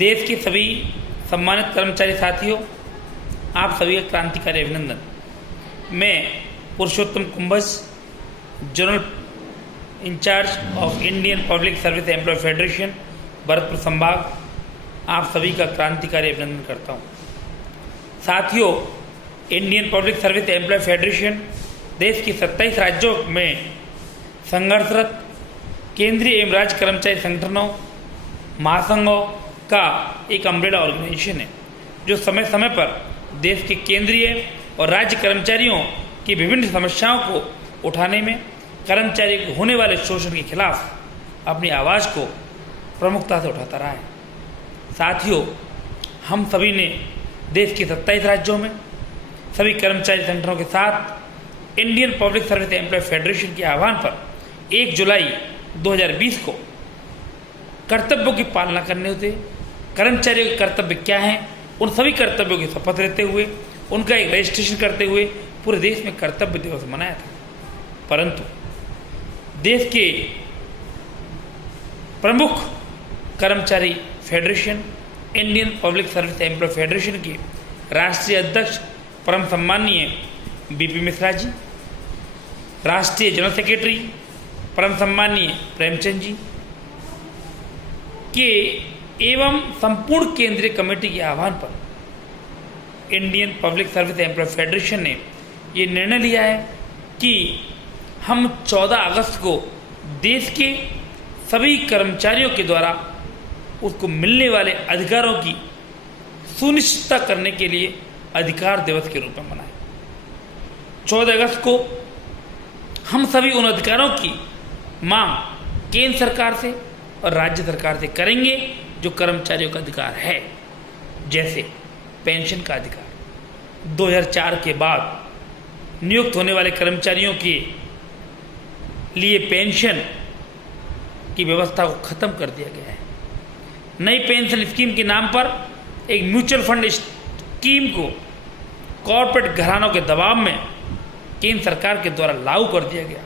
देश के सभी सम्मानित कर्मचारी साथियों, आप सभी का क्रांतिकारी अभिनंदन। मैं Purushottam Kumbhaj, general in charge of Indian public service employ federation Bharatpur संभाग, आप सभी का क्रांतिकारी अभिनंदन करता हूँ। साथियों, Indian public service employ federation देश के 27 राज्यों में संघर्षरत केंद्रीय एवं राज्य कर्मचारी संगठनों, महासंघों का एक अम्ब्रेला ऑर्गेनाइजेशन है, जो समय समय पर देश के केंद्रीय और राज्य कर्मचारियों की विभिन्न समस्याओं को उठाने में कर्मचारियों को होने वाले शोषण के खिलाफ अपनी आवाज़ को प्रमुखता से उठाता रहा है। साथियों, हम सभी ने देश के 27 राज्यों में सभी कर्मचारी संगठनों के साथ Indian public service employ federation के आह्वान पर 1 जुलाई 2020 को कर्तव्यों की पालना करने होते, कर्मचारियों के कर्तव्य क्या हैं, उन सभी कर्तव्यों की शपथ लेते हुए उनका एक रजिस्ट्रेशन करते हुए पूरे देश में कर्तव्य दिवस मनाया था। परंतु देश के प्रमुख कर्मचारी federation Indian public service employ federation के राष्ट्रीय अध्यक्ष परम सम्माननीय बीपी मिश्रा जी, राष्ट्रीय जनरल सेक्रेटरी परम सम्माननीय प्रेमचंद जी के एवं संपूर्ण केंद्रीय कमेटी के आह्वान पर Indian public service employ federation ने ये निर्णय लिया है कि हम 14 अगस्त को देश के सभी कर्मचारियों के द्वारा उसको मिलने वाले अधिकारों की सुनिश्चितता करने के लिए अधिकार दिवस के रूप में मनाएं। 14 अगस्त को हम सभी उन अधिकारों की मांग केंद्र सरकार से और राज्य सरकार से करेंगे जो कर्मचारियों का अधिकार है, जैसे पेंशन का अधिकार। 2004 के बाद नियुक्त होने वाले कर्मचारियों के लिए पेंशन की व्यवस्था को खत्म कर दिया गया है। नई पेंशन स्कीम के नाम पर एक म्यूचुअल फंड स्कीम को कॉर्पोरेट घरानों के दबाव में केंद्र सरकार के द्वारा लागू कर दिया गया।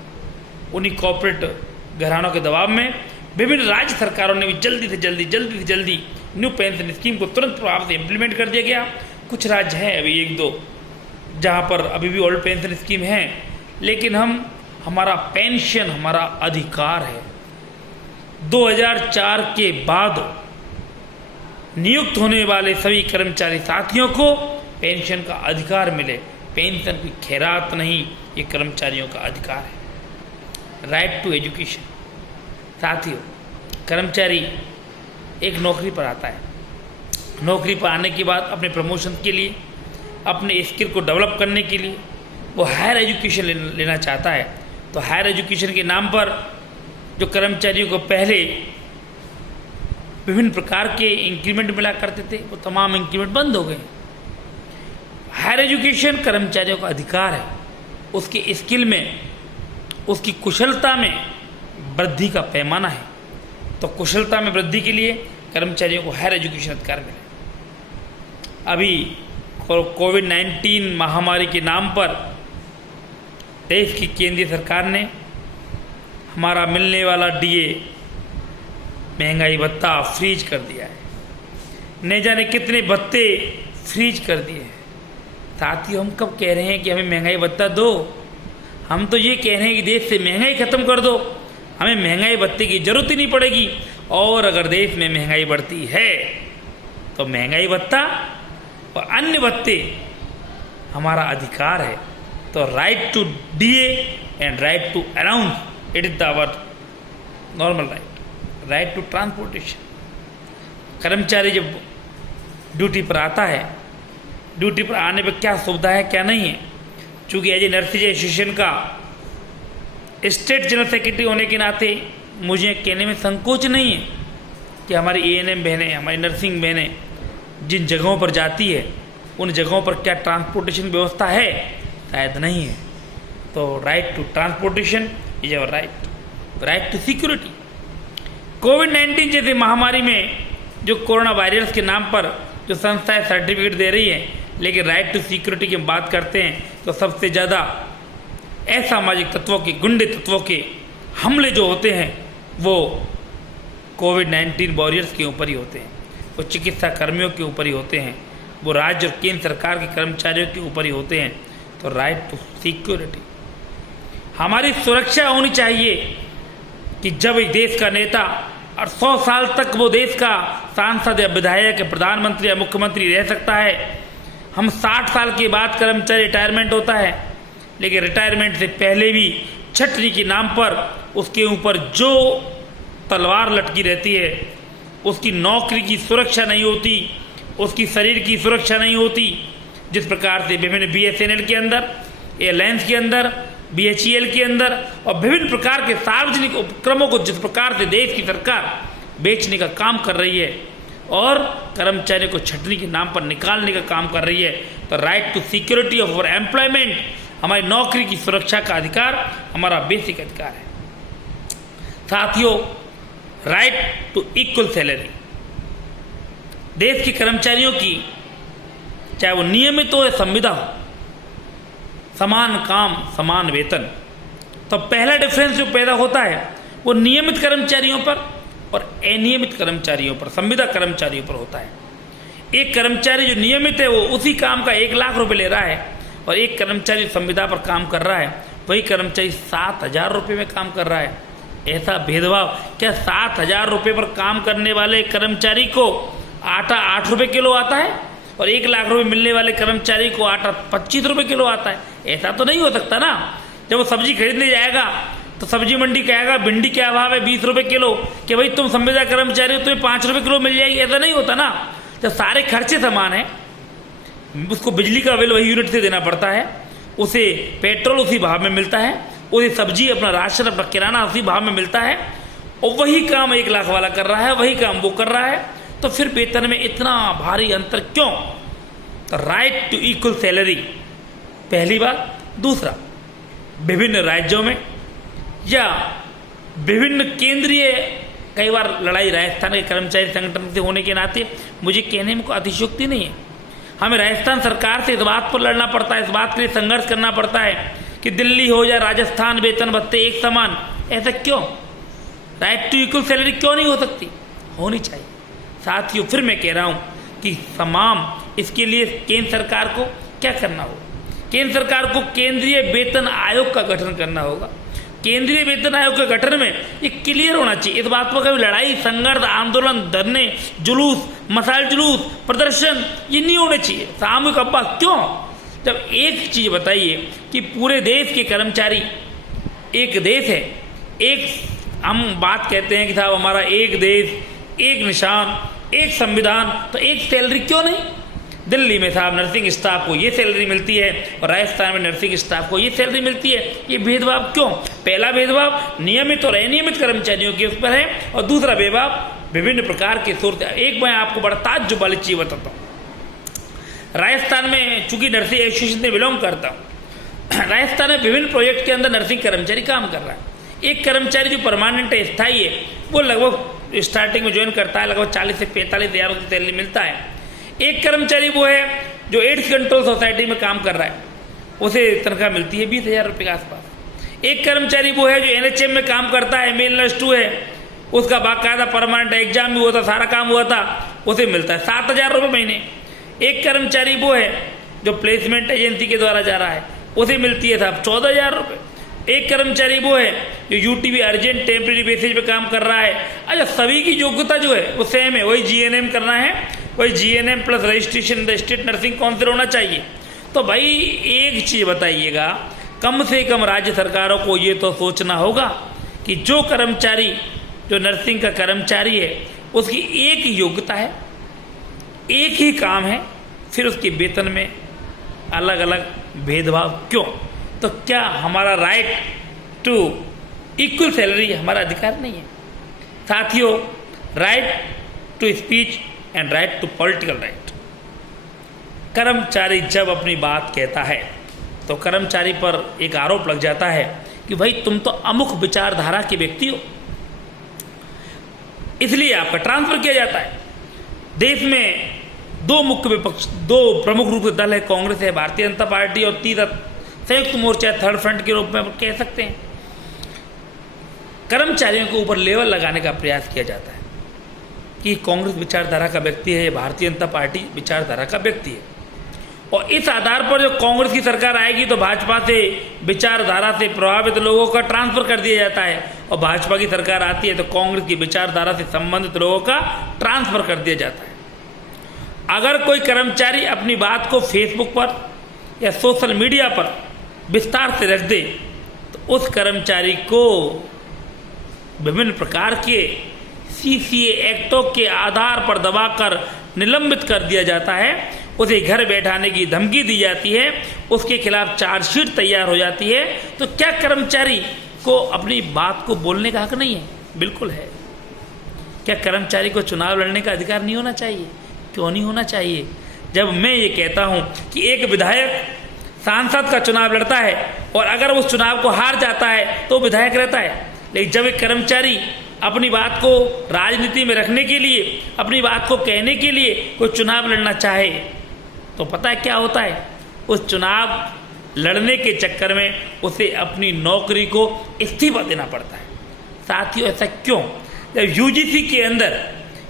उन्हीं कॉर्पोरेट घरानों के दबाव में विभिन्न राज्य सरकारों ने भी जल्दी से जल्दी न्यू पेंशन स्कीम को तुरंत प्रभाव से इम्प्लीमेंट कर दिया गया। कुछ राज्य हैं अभी 1-2 जहां पर अभी भी ओल्ड पेंशन स्कीम है, लेकिन हमारा पेंशन हमारा अधिकार है। 2004 के बाद नियुक्त होने वाले सभी कर्मचारी साथियों को पेंशन का अधिकार मिले। पेंशन की खैरात नहीं, ये कर्मचारियों का अधिकार है। Right to education. साथियों, कर्मचारी एक नौकरी पर आता है, नौकरी पर आने के बाद अपने प्रमोशन के लिए, अपने स्किल को डेवलप करने के लिए वो हायर एजुकेशन लेना चाहता है। तो हायर एजुकेशन के नाम पर जो कर्मचारियों को पहले विभिन्न प्रकार के इंक्रीमेंट मिला करते थे, वो तमाम इंक्रीमेंट बंद हो गए। हायर एजुकेशन कर्मचारियों का अधिकार है, उसके स्किल में, उसकी कुशलता में वृद्धि का पैमाना है। तो कुशलता में वृद्धि के लिए कर्मचारियों को हायर एजुकेशन अधिकार मिले। अभी कोविड-19 महामारी के नाम पर देश की केंद्रीय सरकार ने हमारा मिलने वाला डीए महंगाई भत्ता फ्रीज कर दिया है। न जाने कितने भत्ते फ्रीज कर दिए हैं। साथियों, हम कब कह रहे हैं कि हमें महंगाई भत्ता दो? हम तो ये कह रहे हैं कि देश से महंगाई खत्म कर दो, हमें महंगाई भत्ते की जरूरत ही नहीं पड़ेगी। और अगर देश में महंगाई बढ़ती है तो महंगाई भत्ता और अन्य भत्ते हमारा अधिकार है। तो right to DA and right to announce, it is our normal right. Right to transportation. कर्मचारी जब ड्यूटी पर आता है, ड्यूटी पर आने पर क्या सुविधा है क्या नहीं है, चूँकि एज ए नर्सिंग एसोसिएशन का स्टेट जनरल सेक्रेटरी होने के नाते मुझे कहने में संकोच नहीं है कि हमारी एएनएम बहनें, हमारी नर्सिंग बहनें जिन जगहों पर जाती है उन जगहों पर क्या ट्रांसपोर्टेशन व्यवस्था है, शायद नहीं है। तो right to transportation is our right. Right to security. कोविड-19 जैसी महामारी में जो कोरोना वायरस के नाम पर जो संस्थाएं सर्टिफिकेट दे रही हैं, लेकिन राइट टू सिक्योरिटी की बात करते हैं तो सबसे ज़्यादा असामाजिक तत्वों के, गुंडे तत्वों के हमले जो होते हैं वो कोविड-19 वॉरियर्स के ऊपर ही होते हैं। वो चिकित्सा कर्मियों के ऊपर ही होते हैं, वो राज्य और केंद्र सरकार के कर्मचारियों के ऊपर ही होते हैं। तो राइट टू सिक्योरिटी, हमारी सुरक्षा होनी चाहिए कि जब देश का नेता और 100 साल तक वो देश का सांसद या विधायक या प्रधानमंत्री या मुख्यमंत्री रह सकता है। हम 60 साल के बाद कर्मचारी रिटायरमेंट होता है, लेकिन रिटायरमेंट से पहले भी छटनी के नाम पर उसके ऊपर जो तलवार लटकी रहती है, उसकी नौकरी की सुरक्षा नहीं होती, उसकी शरीर की सुरक्षा नहीं होती। जिस प्रकार से विभिन्न BSNL के अंदर, एयरलाइंस के अंदर, BHEL के अंदर और विभिन्न प्रकार के सार्वजनिक उपक्रमों को जिस प्रकार से देश की सरकार बेचने का काम कर रही है और कर्मचारियों को छटनी के नाम पर निकालने का काम कर रही है, तो right to security of our employment, हमारी नौकरी की सुरक्षा का अधिकार हमारा बेसिक अधिकार है। साथियों, राइट टू इक्वल सैलरी, देश के कर्मचारियों की चाहे वो नियमित हो या संविदा हो, समान काम समान वेतन। तो पहला डिफरेंस जो पैदा होता है वो नियमित कर्मचारियों पर और अनियमित कर्मचारियों पर, संविदा कर्मचारियों पर होता है। एक कर्मचारी जो नियमित है वो उसी काम का 1 लाख रुपए ले रहा है, और एक कर्मचारी संविदा पर काम कर रहा है, वही कर्मचारी 7,000 रुपये में काम कर रहा है। ऐसा भेदभाव क्या 7,000 रुपये पर काम करने वाले कर्मचारी को आटा 8 रुपये किलो आता है और 1 लाख रुपए मिलने वाले कर्मचारी को आटा 25 रुपये किलो आता है? ऐसा तो नहीं हो सकता ना। जब वो सब्जी खरीदने जाएगा तो सब्जी मंडी कहेगा भिंडी क्या भाव है 20 रुपये किलो, कि भाई तुम संविदा कर्मचारी हो तुम्हें 5 रुपये किलो मिल जाएगी, ऐसा नहीं होता ना। जब सारे खर्चे समान हैं, उसको बिजली का बिल वही यूनिट से देना पड़ता है, उसे पेट्रोल उसी भाव में मिलता है, उसे सब्जी अपना राशन अपना किराना उसी भाव में मिलता है, और वही काम 1 लाख वाला कर रहा है, वही काम वो कर रहा है, तो फिर वेतन में इतना भारी अंतर क्यों? तो राइट टू इक्वल सैलरी पहली बात। दूसरा, विभिन्न राज्यों में या विभिन्न केंद्रीय, कई बार लड़ाई राजस्थान के कर्मचारी संगठन से होने के नाते मुझे कहने में कोई अतिशयोक्ति नहीं है, हमें राजस्थान सरकार से इस बात पर लड़ना पड़ता है, इस बात के लिए संघर्ष करना पड़ता है कि दिल्ली हो या राजस्थान वेतन भत्ते एक समान। ऐसा क्यों? राइट टू इक्वल सैलरी क्यों नहीं हो सकती? होनी चाहिए। साथियों, फिर मैं कह रहा हूं कि तमाम इसके लिए केंद्र सरकार को क्या करना होगा? केंद्र सरकार को केंद्रीय वेतन आयोग का गठन करना होगा। केंद्रीय वेतन आयोग के गठन में ये क्लियर होना चाहिए, इस बात पर कभी लड़ाई संघर्ष आंदोलन धरने जुलूस मसाइल जुलूस प्रदर्शन ये नहीं होने चाहिए। सामूहिक अफवाह क्यों? जब एक चीज बताइए कि पूरे देश के कर्मचारी, एक देश है, एक हम बात कहते हैं कि साहब हमारा एक देश एक निशान एक संविधान, तो एक सैलरी क्यों नहीं? दिल्ली में साहब नर्सिंग स्टाफ को ये सैलरी मिलती है और राजस्थान में नर्सिंग स्टाफ को ये सैलरी मिलती है। ये भेदभाव क्यों? पहला भेदभाव नियमित और अनियमित कर्मचारियों के उस पर है, और दूसरा भेदभाव विभिन्न प्रकार के सोर्स। एक मैं आपको बड़ा ताज्जुब वाली चीज बताता हूँ। राजस्थान में चूंकि नर्सिंग एसोसिएशन में बिलोंग करता हूँ, राजस्थान में विभिन्न प्रोजेक्ट के अंदर नर्सिंग कर्मचारी काम कर रहा है। एक कर्मचारी जो परमानेंट है, स्थायी है, वो लगभग स्टार्टिंग में ज्वाइन करता है, लगभग 40 से 45 हज़ार की सैलरी मिलता है। एक कर्मचारी वो है जो एड्स कंट्रोल सोसाइटी में काम कर रहा है, उसे तनख्वाह मिलती है 20,000 रुपये के आसपास। एक कर्मचारी वो है जो NHM में काम करता है, मेल नर्स 2 है, उसका बाकायदा परमानेंट एग्जाम भी हुआ था, सारा काम हुआ था, उसे मिलता है 7,000 रुपये महीने। एक कर्मचारी वो है जो प्लेसमेंट एजेंसी के द्वारा जा रहा है, उसे मिलती है साहब 14,000 रुपये। एक कर्मचारी वो है जो UTV अर्जेंट टेम्परेरी बेसिस पे काम कर रहा है। अच्छा, सभी की योग्यता जो है वो सेम है, वही GNM करना है, वही GNM plus registration the state nursing council होना चाहिए। तो भाई एक चीज बताइएगा, कम से कम राज्य सरकारों को ये तो सोचना होगा कि जो कर्मचारी जो नर्सिंग का कर्मचारी है उसकी एक ही योग्यता है, एक ही काम है, फिर उसके वेतन में अलग अलग भेदभाव क्यों? तो क्या हमारा राइट टू इक्वल सैलरी हमारा अधिकार नहीं है? साथियों, right to speech and right to political right, कर्मचारी जब अपनी बात कहता है तो कर्मचारी पर एक आरोप लग जाता है कि भाई तुम तो अमुक विचारधारा के व्यक्ति हो, इसलिए आपका ट्रांसफर किया जाता है। देश में 2 मुख्य विपक्ष, 2 प्रमुख रूप से दल है, कांग्रेस है, भारतीय जनता पार्टी, और तीसरा संयुक्त मोर्चा थर्ड फ्रंट के रूप में कह सकते हैं। कर्मचारियों के ऊपर लेवल लगाने का प्रयास किया जाता है। कि कांग्रेस विचारधारा का व्यक्ति है, भारतीय जनता पार्टी विचारधारा का व्यक्ति है, और इस आधार पर जो कांग्रेस की सरकार आएगी तो भाजपा से विचारधारा से प्रभावित लोगों का ट्रांसफर कर दिया जाता है, और भाजपा की सरकार आती है तो कांग्रेस की विचारधारा से संबंधित लोगों का ट्रांसफर कर दिया जाता है। अगर कोई कर्मचारी अपनी बात को फेसबुक पर या सोशल मीडिया पर विस्तार से रख दे तो उस कर्मचारी को विभिन्न प्रकार के CCA एक्टों के आधार पर दबाकर निलंबित कर दिया जाता है, उसे घर बैठाने की धमकी दी जाती है, उसके खिलाफ चार्जशीट तैयार हो जाती है। तो क्या कर्मचारी को अपनी बात को बोलने का हक नहीं है? बिल्कुल है। क्या कर्मचारी को चुनाव लड़ने का अधिकार नहीं होना चाहिए? क्यों नहीं होना चाहिए? जब मैं ये कहता हूँ कि एक विधायक सांसद का चुनाव लड़ता है और अगर उस चुनाव को हार जाता है तो विधायक रहता है, लेकिन जब एक कर्मचारी अपनी बात को राजनीति में रखने के लिए, अपनी बात को कहने के लिए कोई चुनाव लड़ना चाहे तो पता है क्या होता है? उस चुनाव लड़ने के चक्कर में उसे अपनी नौकरी को इस्तीफा देना पड़ता है। साथियों, ऐसा क्यों? जब UGC के अंदर,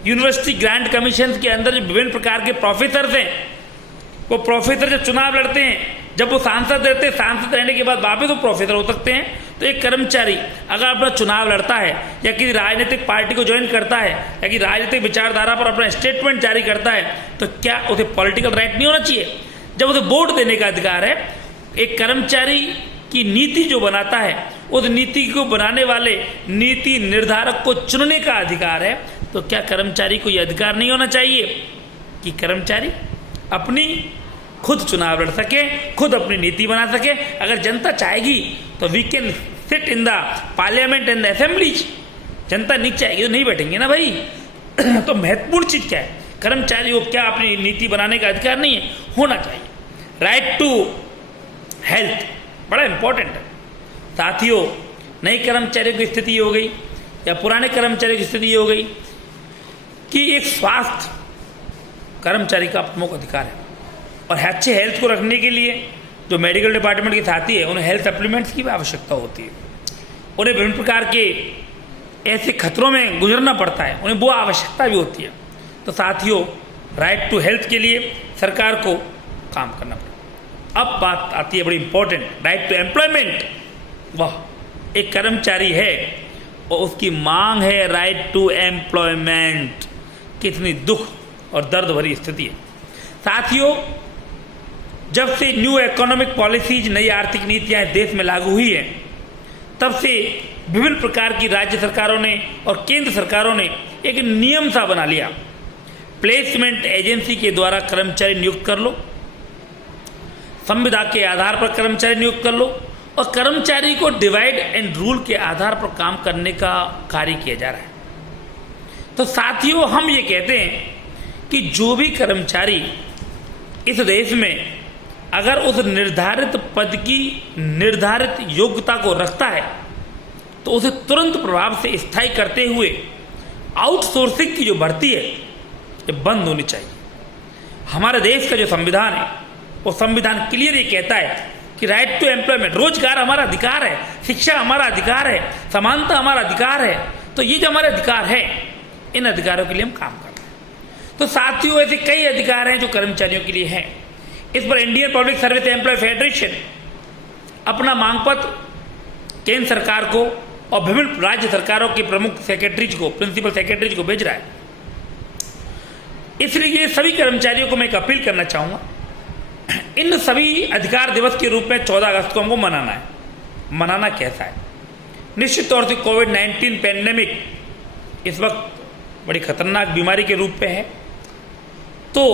यूनिवर्सिटी ग्रांट कमीशन के अंदर जो विभिन्न प्रकार के प्रोफेसर हैं, वो प्रोफेसर जब चुनाव लड़ते हैं, जब वो सांसद रहते हैं, सांसद रहने के बाद वापस वो प्रोफेसर हो सकते हैं, तो एक कर्मचारी अगर अपना चुनाव लड़ता है या किसी राजनीतिक पार्टी को ज्वाइन करता है या कि राजनीतिक विचारधारा पर अपना स्टेटमेंट जारी करता है तो क्या उसे पॉलिटिकल राइट नहीं होना चाहिए? जब उसे वोट देने का अधिकार है, एक कर्मचारी की नीति जो बनाता है, उस नीति को बनाने वाले नीति निर्धारक को चुनने का अधिकार है, तो क्या कर्मचारी को यह अधिकार नहीं होना चाहिए कि कर्मचारी अपनी खुद चुनाव लड़ सके, खुद अपनी नीति बना सके? अगर जनता चाहेगी तो we can sit in the parliament and the assemblies. जनता नहीं चाहेगी तो नहीं बैठेंगे ना भाई। तो महत्वपूर्ण चीज क्या है? कर्मचारी को क्या अपनी नीति बनाने का अधिकार नहीं है? होना चाहिए। राइट टू हेल्थ बड़ा इंपॉर्टेंट है साथियों। नए कर्मचारियों की स्थिति हो गई या पुराने कर्मचारियों की स्थिति हो गई कि एक स्वास्थ्य कर्मचारी का प्रमुख अधिकार है, और अच्छे हेल्थ को रखने के लिए जो मेडिकल डिपार्टमेंट के साथी है उन्हें हेल्थ सप्लीमेंट्स की भी आवश्यकता होती है। उन्हें विभिन्न प्रकार के ऐसे खतरों में गुजरना पड़ता है, उन्हें वो आवश्यकता भी होती है। तो साथियों, राइट टू हेल्थ के लिए सरकार को काम करना पड़ेगा। अब बात आती है बड़ी इंपॉर्टेंट, राइट टू एम्प्लॉयमेंट। वह एक कर्मचारी है और उसकी मांग है राइट टू एम्प्लॉयमेंट। कितनी दुख और दर्द भरी स्थिति है साथियों। जब से न्यू इकोनॉमिक पॉलिसीज, नई आर्थिक नीतियां देश में लागू हुई हैं, तब से विभिन्न प्रकार की राज्य सरकारों ने और केंद्र सरकारों ने एक नियम सा बना लिया, प्लेसमेंट एजेंसी के द्वारा कर्मचारी नियुक्त कर लो, संविदा के आधार पर कर्मचारी नियुक्त कर लो, और कर्मचारी को डिवाइड एंड रूल के आधार पर काम करने का कार्य किया जा रहा है। तो साथियों, हम ये कहते हैं कि जो भी कर्मचारी इस देश में अगर उस निर्धारित पद की निर्धारित योग्यता को रखता है तो उसे तुरंत प्रभाव से स्थायी करते हुए आउटसोर्सिंग की जो भर्ती है ये बंद होनी चाहिए। हमारे देश का जो संविधान है वो संविधान क्लियर ये कहता है कि राइट टू एम्प्लॉयमेंट, रोजगार हमारा अधिकार है, शिक्षा हमारा अधिकार है, समानता हमारा अधिकार है। तो ये जो हमारे अधिकार है, इन अधिकारों के लिए हम काम करते हैं। तो साथियों, ऐसे कई अधिकार हैं जो कर्मचारियों के लिए हैं। इस पर Indian public service employ federation अपना मांग पत्र केंद्र सरकार को और विभिन्न राज्य सरकारों के प्रमुख सेक्रेटरीज को, प्रिंसिपल सेक्रेटरीज को भेज रहा है। इसलिए सभी कर्मचारियों को मैं एक अपील करना चाहूँगा, इन सभी अधिकार दिवस के रूप में 14 अगस्त को हमको मनाना है। मनाना कैसा है? निश्चित तौर से कोविड-19 पैंडेमिक इस वक्त बड़ी खतरनाक बीमारी के रूप में है, तो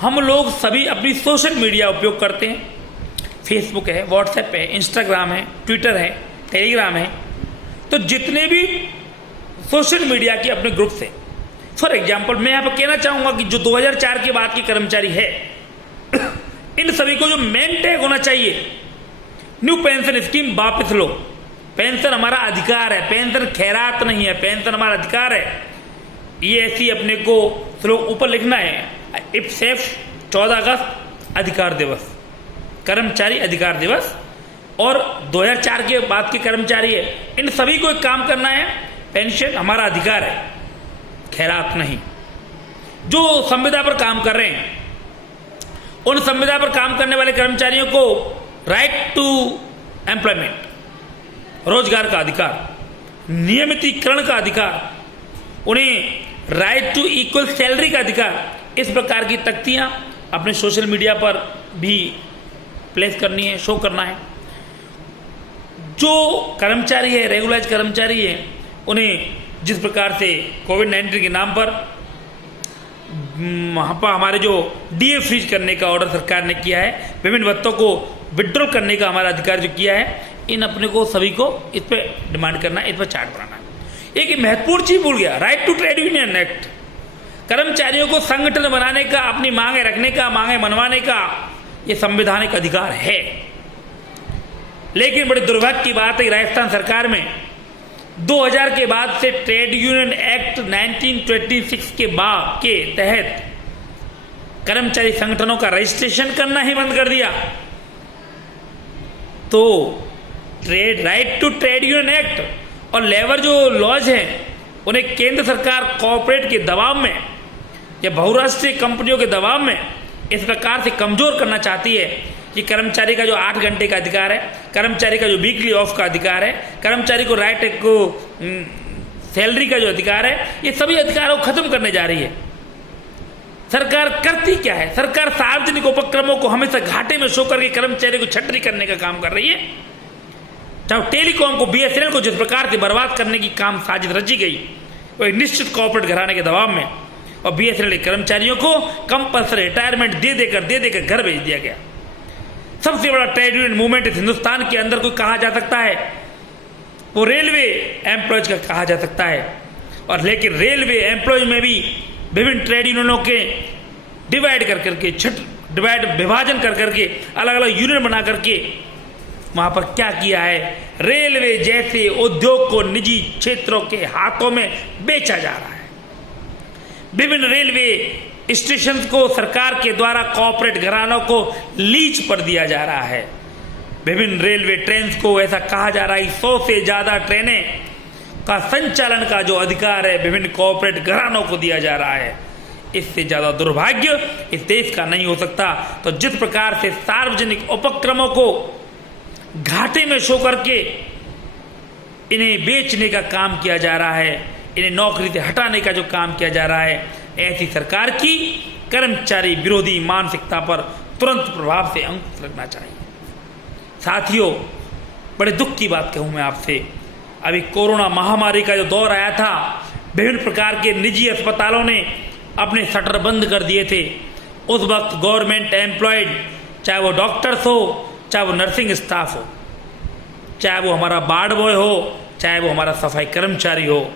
हम लोग सभी अपनी सोशल मीडिया उपयोग करते हैं। फेसबुक है, व्हाट्सएप है, इंस्टाग्राम है, ट्विटर है, टेलीग्राम है। तो जितने भी सोशल मीडिया के अपने ग्रुप्स हैं, फॉर एग्जाम्पल मैं यहाँ पर कहना चाहूँगा कि जो 2004 के बाद के कर्मचारी है, इन सभी को जो मेन टैग होना चाहिए, न्यू पेंशन स्कीम वापस लो। पेंशन हमारा अधिकार है, पेंशन खैरात नहीं है, पेंशन हमारा अधिकार है। ये ऐसी अपने को स्लोग ऊपर लिखना है, इफ सेफ 14 अगस्त अधिकार दिवस, कर्मचारी अधिकार दिवस। और 2004 के बाद के कर्मचारी है, इन सभी को एक काम करना है, पेंशन हमारा अधिकार है। खैरात नहीं। जो संविदा पर काम कर रहे हैं, उन संविदा पर काम करने वाले कर्मचारियों को राइट टू एम्प्लॉयमेंट, रोजगार का अधिकार, नियमितीकरण का अधिकार, उन्हें राइट टू इक्वल सैलरी का अधिकार, इस प्रकार की तख्तियां अपने सोशल मीडिया पर भी प्लेस करनी है, शो करना है। जो कर्मचारी है, रेगुलराइज कर्मचारी है, उन्हें जिस प्रकार से कोविड-19 के नाम पर वहाँ पर हमारे जो डीए फ्रीज करने का ऑर्डर सरकार ने किया है, विभिन्न भत्तों को विड्रॉल करने का हमारा अधिकार जो किया है, इन अपने को सभी को इस पर डिमांड करना है, इस पर चार्ट बनाना है। एक महत्वपूर्ण चीज भूल गया, right to trade union act. कर्मचारियों को संगठन बनाने का, अपनी मांगे रखने का, मांगे मनवाने का ये संवैधानिक अधिकार है। लेकिन बड़े दुर्भाग्य की बात है, राजस्थान सरकार में 2000 के बाद से ट्रेड यूनियन एक्ट 1926 के तहत कर्मचारी संगठनों का रजिस्ट्रेशन करना ही बंद कर दिया। तो right to trade union act और लेबर जो लॉज हैं, उन्हें केंद्र सरकार कॉर्पोरेट के दबाव में या बहुराष्ट्रीय कंपनियों के दबाव में इस प्रकार से कमजोर करना चाहती है कि कर्मचारी का जो 8 घंटे का अधिकार है, कर्मचारी का जो वीकली ऑफ का अधिकार है, कर्मचारी को राइट को सैलरी का जो अधिकार है, ये सभी अधिकारों को खत्म करने जा रही है। सरकार करती क्या है? सरकार सार्वजनिक उपक्रमों को हमेशा घाटे में शो करके कर्मचारी को छटरी करने का काम कर रही है। चाहे टेलीकॉम को, बीएसएनएल को जिस प्रकार से बर्बाद करने की काम साजिश रची गई, वो एक निश्चित कॉर्पोरेट घराने के दबाव में, और बीएसएनएल के कर्मचारियों को कंपल्सरी रिटायरमेंट दे देकर घर भेज दिया गया। सबसे बड़ा ट्रेड यूनियन मूवमेंट इस हिंदुस्तान के अंदर कोई कहा जा सकता है, वो रेलवे एम्प्लॉयज का कहा जा सकता है। और लेकिन रेलवे एम्प्लॉयज में भी विभिन्न ट्रेड यूनियनों के विभाजन कर करके अलग अलग यूनियन बना करके वहां पर क्या किया है, रेलवे जैसे उद्योग को निजी क्षेत्रों के हाथों में बेचा जा रहा है। विभिन्न रेलवे स्टेशन को सरकार के द्वारा कॉर्पोरेट घरानों को लीज पर दिया जा रहा है। विभिन्न रेलवे ट्रेन को ऐसा कहा जा रहा है 100 से ज्यादा ट्रेनें का संचालन का जो अधिकार है विभिन्न कॉर्पोरेट घरानों को दिया जा रहा है। इससे ज्यादा दुर्भाग्य इस देश का नहीं हो सकता। तो जिस प्रकार से सार्वजनिक उपक्रमों को घाटे में शो करके इन्हें बेचने का काम किया जा रहा है, इन्हें नौकरी से हटाने का जो काम किया जा रहा है, ऐसी सरकार की कर्मचारी विरोधी मानसिकता पर तुरंत प्रभाव से अंकुश लगना चाहिए। साथियों, बड़े दुख की बात कहूं मैं आपसे, अभी कोरोना महामारी का जो दौर आया था, विभिन्न प्रकार के निजी अस्पतालों ने अपने शटर बंद कर दिए थे। उस वक्त गवर्नमेंट एम्प्लॉयड, चाहे वो डॉक्टर्स हो, चाहे वो नर्सिंग स्टाफ हो, चाहे वो हमारा वार्ड बॉय हो, चाहे वो हमारा सफाई कर्मचारी हो,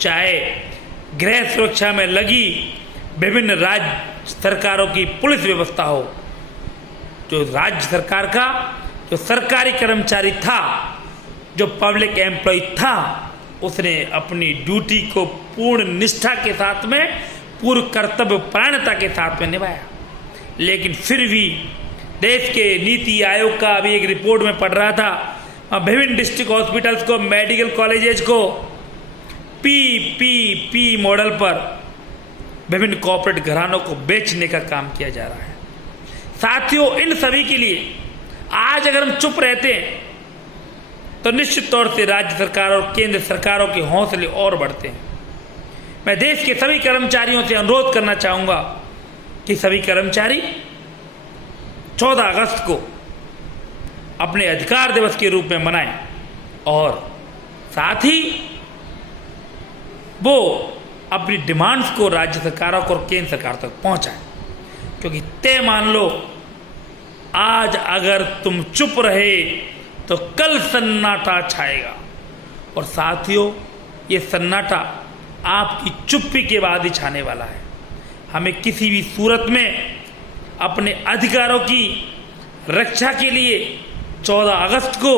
चाहे गृह सुरक्षा में लगी विभिन्न राज्य सरकारों की पुलिस व्यवस्था हो, जो राज्य सरकार का जो सरकारी कर्मचारी था, जो पब्लिक एम्प्लॉय था, उसने अपनी ड्यूटी को पूर्ण निष्ठा के साथ में, पूर्ण कर्तव्य परायणता के साथ में निभाया। लेकिन फिर भी देश के नीति आयोग का अभी एक रिपोर्ट में पढ़ रहा था, विभिन्न डिस्ट्रिक्ट हॉस्पिटल्स को, मेडिकल कॉलेजेस को पीपीपी मॉडल पर विभिन्न कॉर्पोरेट घरानों को बेचने का काम किया जा रहा है। साथियों, इन सभी के लिए आज अगर हम चुप रहते हैं तो निश्चित तौर से राज्य सरकार और केंद्र सरकारों के हौसले और बढ़ते हैं। मैं देश के सभी कर्मचारियों से अनुरोध करना चाहूंगा कि सभी कर्मचारी 14 अगस्त को अपने अधिकार दिवस के रूप में मनाएं और साथ ही वो अपनी डिमांड्स को राज्य सरकारों को और केंद्र सरकार तक पहुंचाएं। क्योंकि तय मान लो, आज अगर तुम चुप रहे तो कल सन्नाटा छाएगा। और साथियों, ये सन्नाटा आपकी चुप्पी के बाद ही छाने वाला है। हमें किसी भी सूरत में अपने अधिकारों की रक्षा के लिए 14 अगस्त को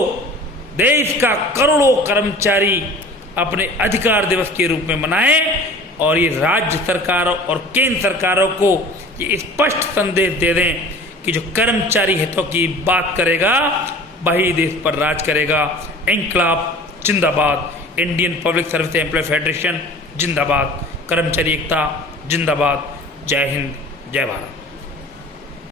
देश का करोड़ों कर्मचारी अपने अधिकार दिवस के रूप में मनाएं और ये राज्य सरकारों और केंद्र सरकारों को ये स्पष्ट संदेश दे दें कि जो कर्मचारी हितों की बात करेगा वही देश पर राज करेगा। इंकलाब जिंदाबाद, Indian public service employ federation जिंदाबाद। कर्मचारी एकता जिंदाबाद। जय हिंद, जय भारत।